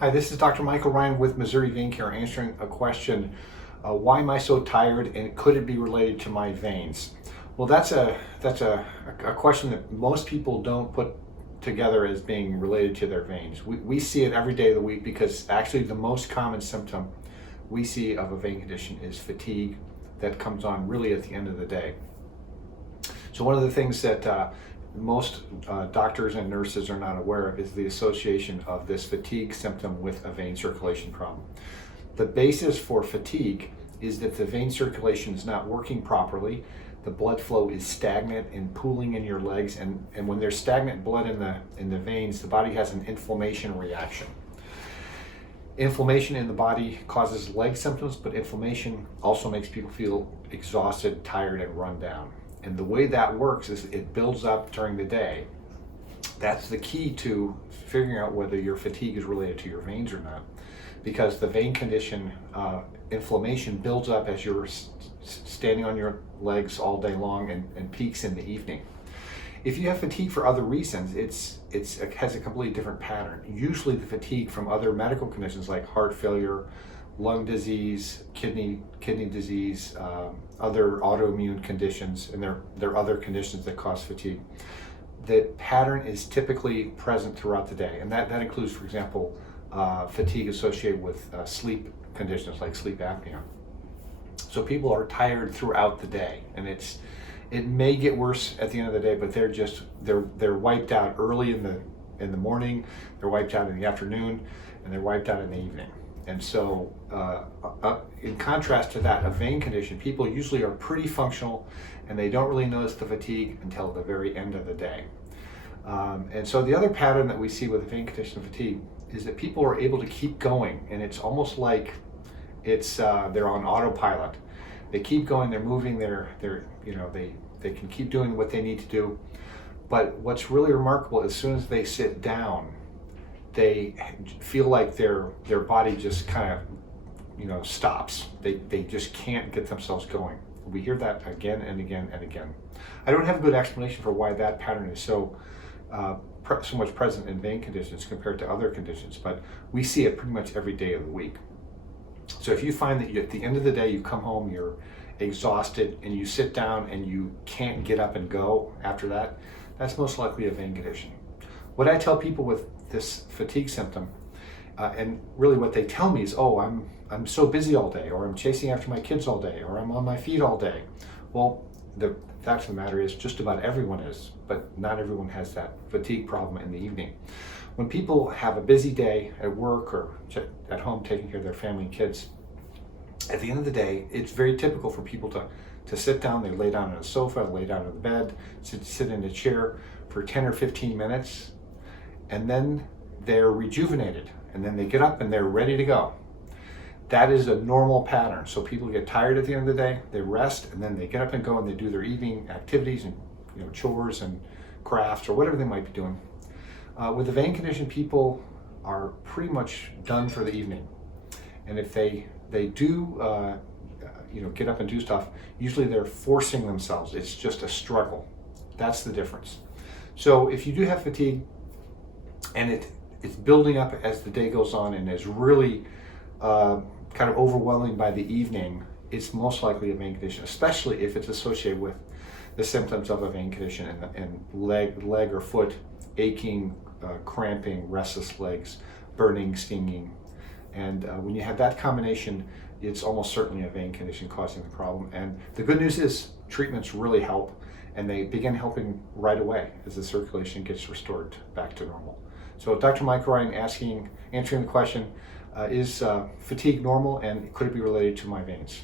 Hi, this is Dr. Michael Ryan with Missouri Vein Care answering a question. Why am I so tired, and could it be related to my veins? Well, that's a question that most people don't put together as being related to their veins. We see it every day of the week because actually the most common symptom we see of a vein condition is fatigue that comes on really at the end of the day. So one of the things that most doctors and nurses are not aware of is the association of this fatigue symptom with a vein circulation problem. The basis for fatigue is that the vein circulation is not working properly. The blood flow is stagnant and pooling in your legs, and when there's stagnant blood in the veins, the body has an inflammation reaction. Inflammation in the body causes leg symptoms, but inflammation also makes people feel exhausted, tired, and run down. And the way that works is it builds up during the day. That's the key to figuring out whether your fatigue is related to your veins or not, because the vein condition, inflammation builds up as you're standing on your legs all day long and peaks in the evening. If you have fatigue for other reasons, it has a completely different pattern. Usually the fatigue from other medical conditions like heart failure, lung disease, kidney disease, other autoimmune conditions, and there are other conditions that cause fatigue. The pattern is typically present throughout the day, and that includes, for example, fatigue associated with sleep conditions like sleep apnea. So people are tired throughout the day, and it may get worse at the end of the day, but they're wiped out early in the morning, they're wiped out in the afternoon, and they're wiped out in the evening. And so, in contrast to that, a vein condition, people usually are pretty functional and they don't really notice the fatigue until the very end of the day. And so the other pattern that we see with vein condition fatigue is that people are able to keep going, and it's almost like they're on autopilot. They keep going, they're moving, they can keep doing what they need to do. But what's really remarkable, as soon as they sit down, they feel like their body just kind of stops. They just can't get themselves going. We hear that again and again and again. I don't have a good explanation for why that pattern is so much present in vein conditions compared to other conditions, but we see it pretty much every day of the week. So if you find that at the end of the day you come home, you're exhausted, and you sit down and you can't get up and go after that, that's most likely a vein condition. What I tell people with this fatigue symptom, and really what they tell me is, oh, I'm so busy all day, or I'm chasing after my kids all day, or I'm on my feet all day. Well, the fact of the matter is just about everyone is, but not everyone has that fatigue problem in the evening. When people have a busy day at work or at home taking care of their family and kids, at the end of the day, it's very typical for people to sit down. They lay down on a sofa, lay down on the bed, sit in a chair for 10 or 15 minutes, and then they're rejuvenated, and then they get up and they're ready to go. That is a normal pattern. So people get tired at the end of the day, they rest, and then they get up and go and they do their evening activities and chores and crafts or whatever they might be doing. With the vein condition, people are pretty much done for the evening, and if they do get up and do stuff, usually they're forcing themselves. It's just a struggle. That's the difference. So if you do have fatigue and it's building up as the day goes on and is really kind of overwhelming by the evening, it's most likely a vein condition, especially if it's associated with the symptoms of a vein condition and leg or foot aching, cramping, restless legs, burning, stinging. And when you have that combination, it's almost certainly a vein condition causing the problem. And the good news is treatments really help, and they begin helping right away as the circulation gets restored back to normal. So Dr. Michael Ryan answering the question, is fatigue normal, and could it be related to my veins?